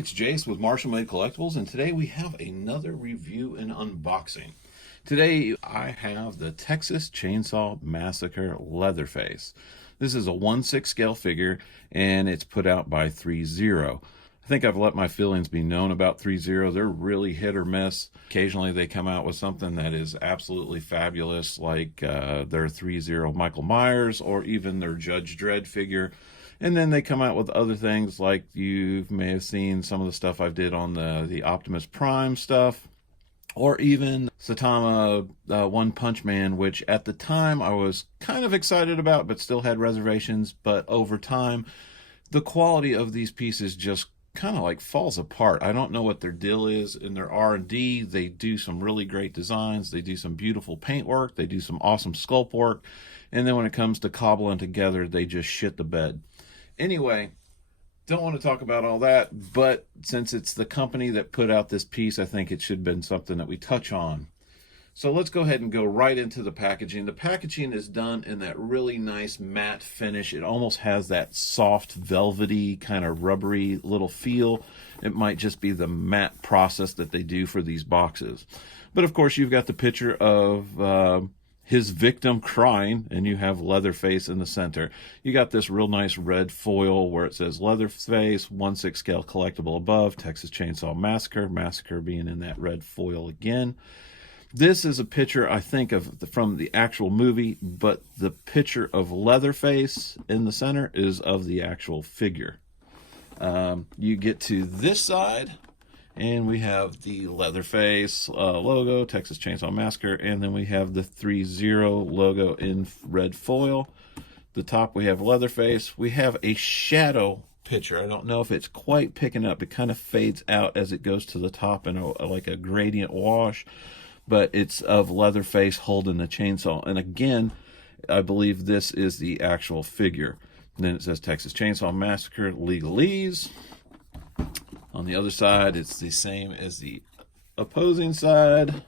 it's Jace with Marshall Made Collectibles, and today we have another review and unboxing. Today I have the Texas Chainsaw Massacre Leatherface. This is a 1/6 scale figure, and it's put out by ThreeZero. I think I've let my feelings be known about ThreeZero. They're really hit or miss. Occasionally they come out with something that is absolutely fabulous, like their ThreeZero Michael Myers, or even their Judge Dredd figure. And then they come out with other things, like you may have seen some of the stuff I did on the Optimus Prime stuff, or even Saitama One Punch Man, which at the time I was kind of excited about, but still had reservations. But over time, the quality of these pieces just kind of like falls apart. I don't know what their deal is in their R&D. They do some really great designs. They do some beautiful paint work. They do some awesome sculpt work. And then when it comes to cobbling together, they just shit the bed. Anyway, don't want to talk about all that, but since it's the company that put out this piece, I think it should have been something that we touch on. So let's go ahead and go right into the packaging. The packaging is done in that really nice matte finish. It almost has that soft, velvety, kind of rubbery little feel. It might just be the matte process that they do for these boxes. But of course, you've got the picture of his victim crying, and you have Leatherface in the center. You got this real nice red foil where it says Leatherface, 1/6 scale collectible above, Texas Chainsaw Massacre, Massacre being in that red foil again. This is a picture, I think, from the actual movie, but the picture of Leatherface in the center is of the actual figure. You get to this side, and we have the Leatherface logo, Texas Chainsaw Massacre, and then we have the ThreeZero logo in red foil. The top, we have Leatherface. We have a shadow picture. I don't know if it's quite picking up. It kind of fades out as it goes to the top in like a gradient wash, but it's of Leatherface holding the chainsaw. And again, I believe this is the actual figure. And then it says Texas Chainsaw Massacre legalese. On the other side, it's the same as the opposing side.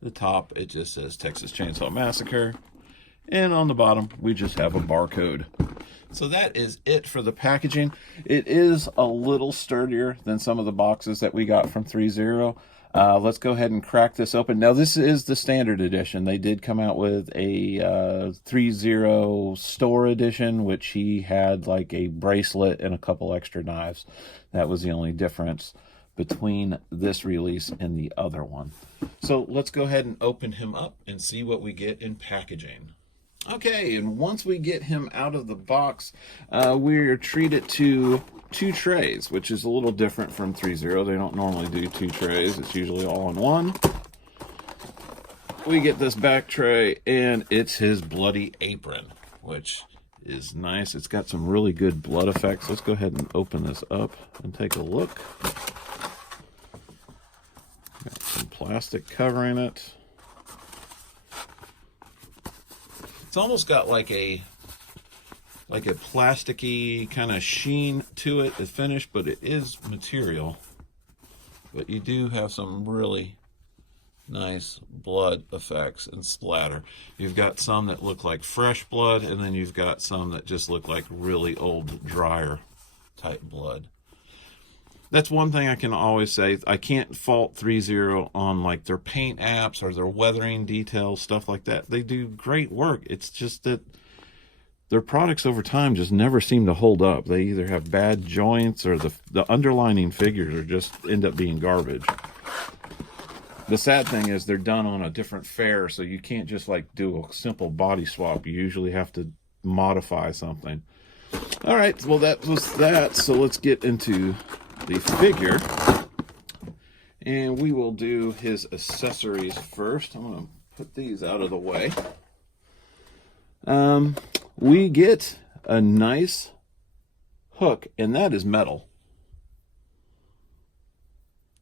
The top, it just says Texas Chainsaw Massacre. And on the bottom, we just have a barcode. So that is it for the packaging. It is a little sturdier than some of the boxes that we got from ThreeZero. Let's go ahead and crack this open. Now, this is the standard edition. They did come out with a ThreeZero store edition, which he had like a bracelet and a couple extra knives. That was the only difference between this release and the other one. So let's go ahead and open him up and see what we get in packaging. Okay, and once we get him out of the box, we're treated to 2 trays, which is a little different from ThreeZero. They don't normally do 2 trays. It's usually all in one. We get this back tray, and it's his bloody apron, which is nice. It's got some really good blood effects. Let's go ahead and open this up and take a look. Got some plastic covering it. It's almost got like a plasticky kind of sheen to it, the finish, but it is material. But you do have some really nice blood effects and splatter. You've got some that look like fresh blood, and then you've got some that just look like really old, drier type blood. That's one thing I can always say. I can't fault ThreeZero on like their paint apps or their weathering details, stuff like that. They do great work. It's just that their products over time just never seem to hold up. They either have bad joints, or the underlining figures are just end up being garbage. The sad thing is they're done on a different fare, so you can't just like do a simple body swap. You usually have to modify something. All right, well, that was that. So let's get into the figure, and we will do his accessories first. I'm going to put these out of the way. We get a nice hook, and that is metal.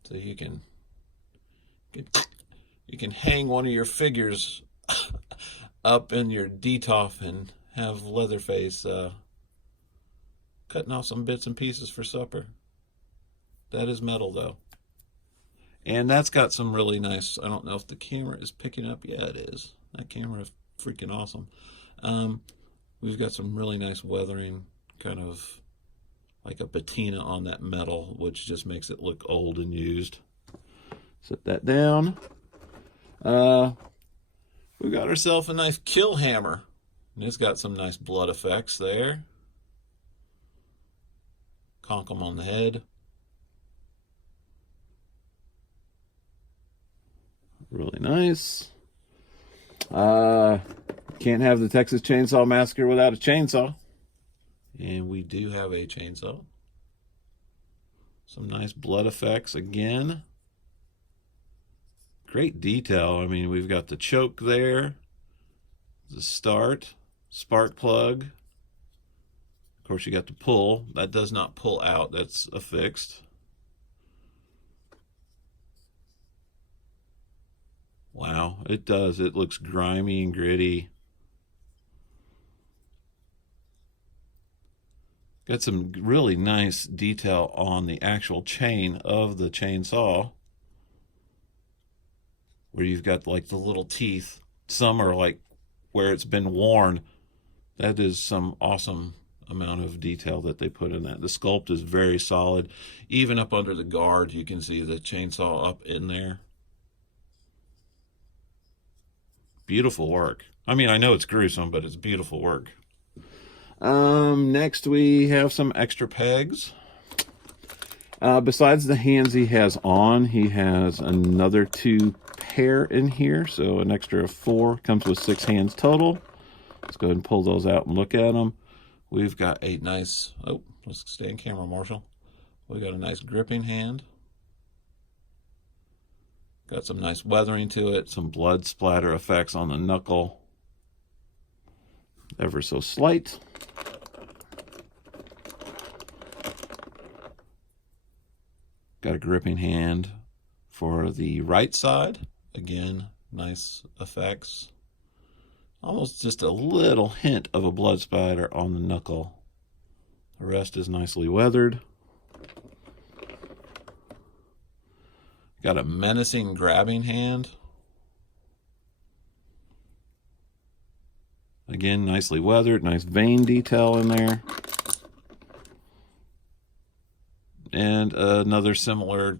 So you can hang one of your figures up in your detolf and have Leatherface cutting off some bits and pieces for supper. That is metal, though. And that's got some really nice, I don't know if the camera is picking up. Yeah, it is. That camera is freaking awesome. We've got some really nice weathering kind of like a patina on that metal, which just makes it look old and used. Set that down. We got ourselves a nice kill hammer. And it's got some nice blood effects there. Conk 'em on the head. Really nice. Can't have the Texas Chainsaw Massacre without a chainsaw. And we do have a chainsaw. Some nice blood effects again. Great detail. I mean, we've got the choke there, the start, spark plug. Of course, you got the pull. That does not pull out. That's affixed. Wow, it does. It looks grimy and gritty. Got some really nice detail on the actual chain of the chainsaw, where you've got like the little teeth. Some are like where it's been worn. That is some awesome amount of detail that they put in that. The sculpt is very solid. Even up under the guard, you can see the chainsaw up in there. Beautiful work. I mean, I know it's gruesome, but it's beautiful work. Next we have some extra pegs. Besides the hands he has on, he has another 2 pair in here, so an extra 4. Comes with 6 hands total. Let's go ahead and pull those out and look at them. We've got a nice, oh, let's stay in camera, Marshall. We got a nice gripping hand. Got some nice weathering to it, some blood splatter effects on the knuckle. Ever so slight. Got a gripping hand for the right side. Again, nice effects. Almost just a little hint of a blood splatter on the knuckle. The rest is nicely weathered. Got a menacing grabbing hand. Again, nicely weathered, nice vein detail in there. And another similar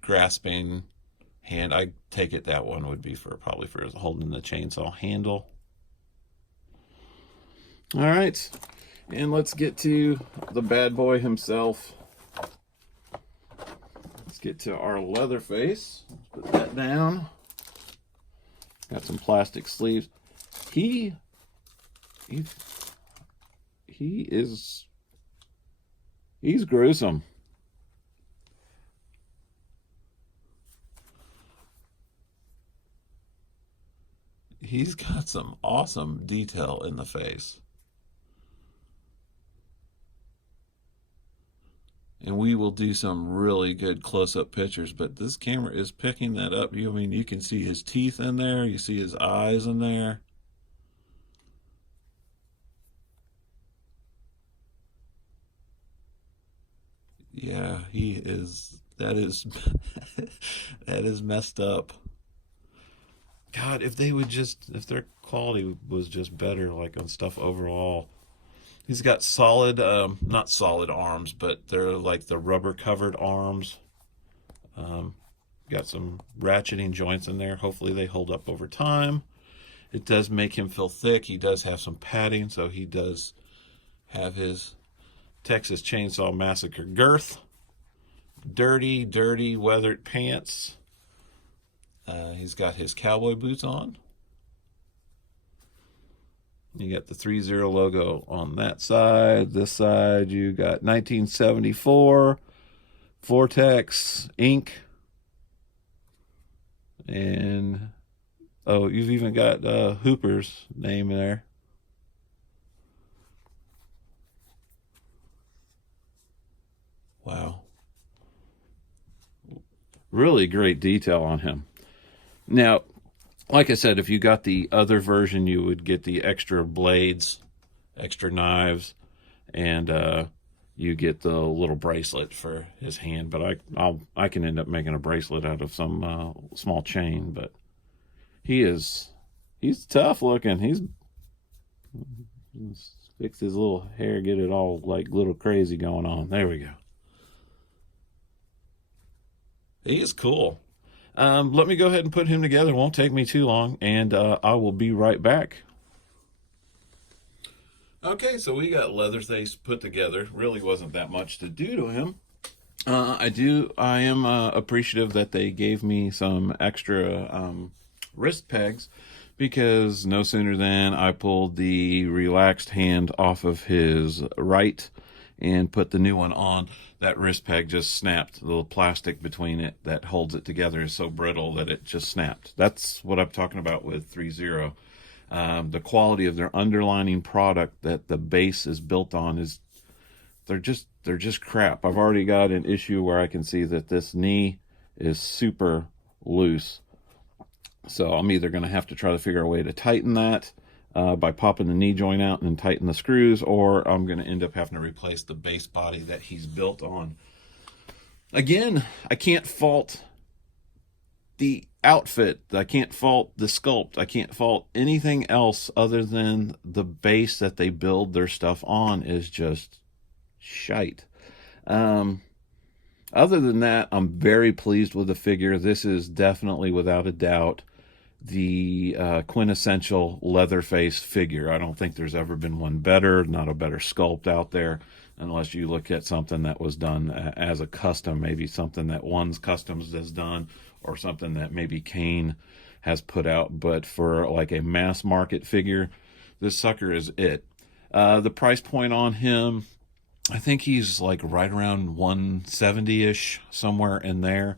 grasping hand. I take it that one would be probably for holding the chainsaw handle. All right, and let's get to the bad boy himself. Let's get to our Leatherface. Put that down. Got some plastic sleeves. He's gruesome. He's got some awesome detail in the face. And we will do some really good close-up pictures, but this camera is picking that up. I mean, you can see his teeth in there. You see his eyes in there. Yeah, that is, that is messed up. God, if their quality was just better, like on stuff overall. He's got solid, not solid arms, but they're like the rubber covered arms. Got some ratcheting joints in there. Hopefully they hold up over time. It does make him feel thick. He does have some padding, so he does have his Texas Chainsaw Massacre girth. Dirty, weathered pants. He's got his cowboy boots on. You got the ThreeZero logo on that side. This side, you got 1974 Vortex ink. And, oh, you've even got Hooper's name there. Wow. Really great detail on him. Now, like I said, if you got the other version, you would get the extra blades, extra knives, and you get the little bracelet for his hand. But I can end up making a bracelet out of some small chain. But he's tough looking. He's Fix his little hair, get it all like little crazy going on. There we go. He is cool. Let me go ahead and put him together. It won't take me too long, and I will be right back. Okay, so we got Leatherface put together. Really wasn't that much to do to him. I am appreciative that they gave me some extra wrist pegs, because no sooner than I pulled the relaxed hand off of his right and put the new one on, that wrist peg just snapped. The little plastic between it that holds it together is so brittle that it just snapped. That's what I'm talking about with ThreeZero. The quality of their underlining product that the base is built on is they're just crap. I've already got an issue where I can see that this knee is super loose. So I'm either going to have to try to figure a way to tighten that by popping the knee joint out and tighten the screws, or I'm going to end up having to replace the base body that he's built on. Again, I can't fault the outfit. I can't fault the sculpt. I can't fault anything else other than the base that they build their stuff on is just shite. Other than that, I'm very pleased with the figure. This is definitely, without a doubt, the quintessential Leatherface figure. I don't think there's ever been one better, not a better sculpt out there, unless you look at something that was done as a custom, maybe something that One's Customs has done, or something that maybe Kane has put out. But for like a mass market figure, this sucker is it. The price point on him, I think he's like right around 170-ish, somewhere in there.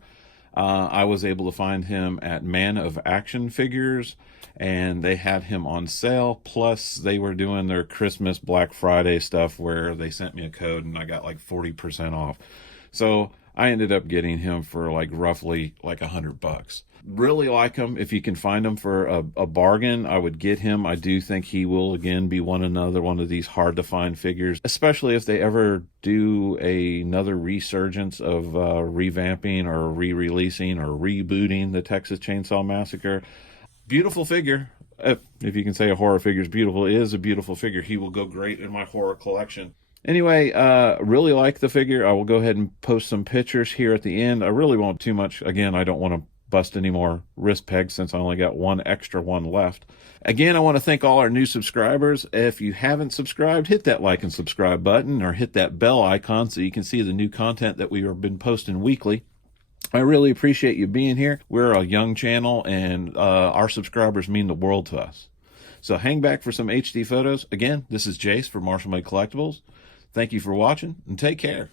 I was able to find him at Man of Action Figures, and they had him on sale. Plus, they were doing their Christmas Black Friday stuff where they sent me a code and I got like 40% off. So I ended up getting him for like roughly like $100. Really like him. If you can find him for a bargain, I would get him. I do think he will again be another one of these hard to find figures, especially if they ever do another resurgence of revamping or re-releasing or rebooting the Texas Chainsaw Massacre. Beautiful figure. If you can say a horror figure is beautiful, it is a beautiful figure. He will go great in my horror collection. Anyway, really like the figure. I will go ahead and post some pictures here at the end. I really won't too much. Again, I don't want to bust any more wrist pegs since I only got one extra one left. Again, I want to thank all our new subscribers. If you haven't subscribed, hit that like and subscribe button, or hit that bell icon so you can see the new content that we have been posting weekly. I really appreciate you being here. We're a young channel, and our subscribers mean the world to us. So hang back for some HD photos. Again, this is Jace for Marshall Made Collectibles. Thank you for watching, and take care.